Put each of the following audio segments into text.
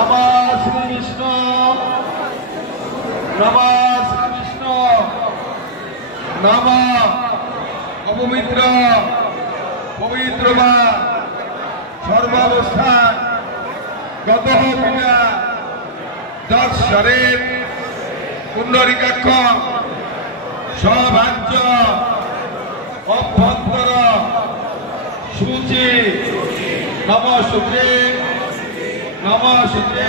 নমঃ শ্রী বিষ্ণু নমঃ শ্রী বিষ্ণু নমঃ অপবিত্র পবিত্র বা সর্বাবস্থান গত পিতা যৎ শরীর পুণ্ডরিকাক্ষ সভাজ্য অভ্যন্তর শুচি নমঃ শুচি নমঃ শুচি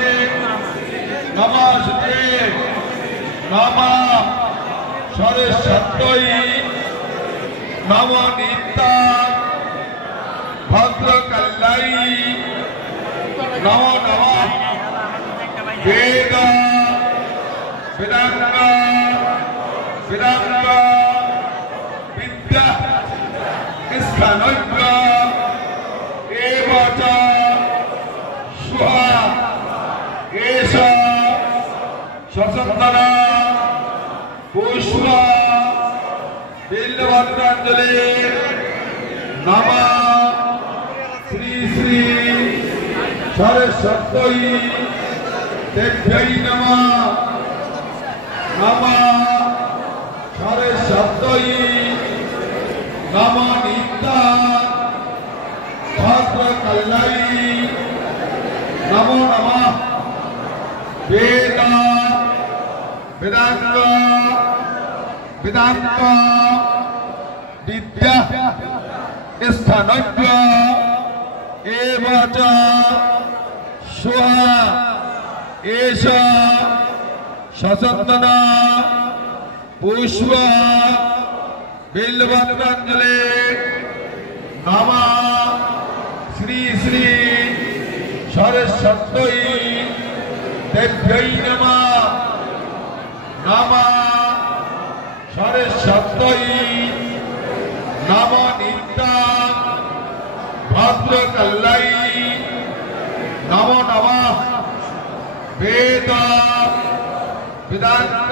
নমঃ শুচি নমঃ সরস্বত্যৈ নমঃ নিত্যা ভদ্রকল্যাই নমো নমঃ বেদ বেদাঙ্গ বেদাঙ্গ বিদ্যা স্থানজ্ঞ এবচ সুহা এষ সসন্দন পুষ্প বিল্বপত্রাঞ্জলি নমঃ শ্রী শ্রী সরস্বত্যৈ দেব্যৈ নমঃ নমঃ সরস্বত্যৈ নমঃ নিত্যা ভদ্রকল্যাই নমো নমঃ বেদ বেদাঙ্গ বেদান্ত বিদ্যা স্থানজ্ঞ এবচ সুহা এষ সচন্দন পুষ্প বিল্বপত্রাঞ্জলি নমঃ শ্রী শ্রী সরস্বত্যৈ দেব্যৈ নমঃ নমঃ সরস্বত্যৈ নমঃ নিত্যা ভদ্রকল্যাই নমো নমঃ বেদ বেদাঙ্গ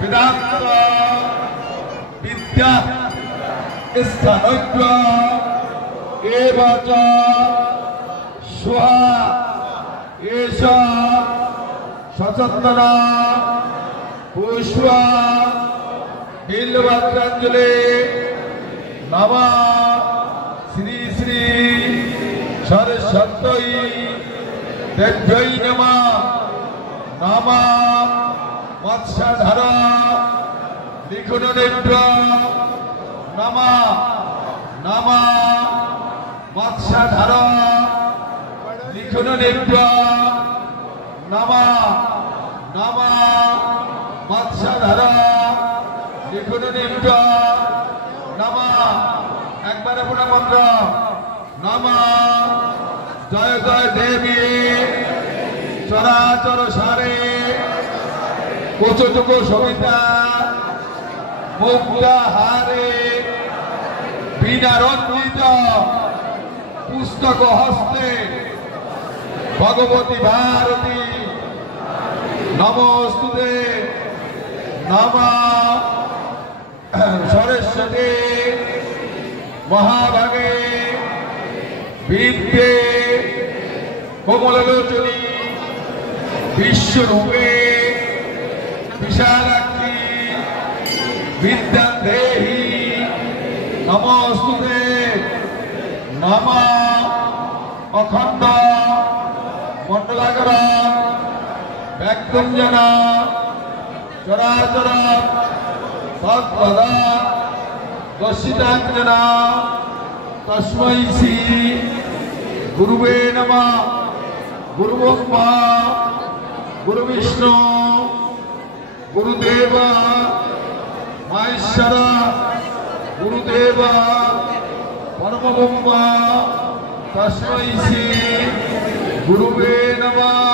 বেদান্ত বিদ্যা স্থানজ্ঞ এবচ সুহা এষ সচন্দন পুষ্প বিল্বপত্রাঞ্জলি নমঃ শ্রী শ্রী সরস্বত্যৈ দেব্যৈ নমঃ নমঃ মৎস্যধর লিখন নেত্র নমঃ নমঃ মৎস্যধর লিখন নেত্র নমঃ নমঃ মৎস্যধর লিখন নেত্র নমঃ একবার পুনঃ মন্ত্র নমঃ জয় জয় দেবী চরাচর সারে কোচটুকু সবিতা মুক্তা হারে বিনা রঞ্জিত পুস্তক হস্তে ভগবতী ভারতী নমস্তুতে নমঃ সরস্বতী মহাভাগে বিদ্যে কোমললোচনী বিশ্বরূপে বিশালাক্ষী বিদ্যাং দেহি নমস্তুতে নমঃ অখণ্ড মণ্ডলাকার ব্যক্তঞ্জন চরাচর সৎপদা দর্শিতাঞ্জন তস্मै শ্রী গুরুবে নমঃ গুরু ব্রহ্মা গুরু বিষ্ণু গুরুদেব মহেশ্বর গুরুদেব পরম ব্রহ্ম তস্मै শ্রী গুরুবে নমঃ।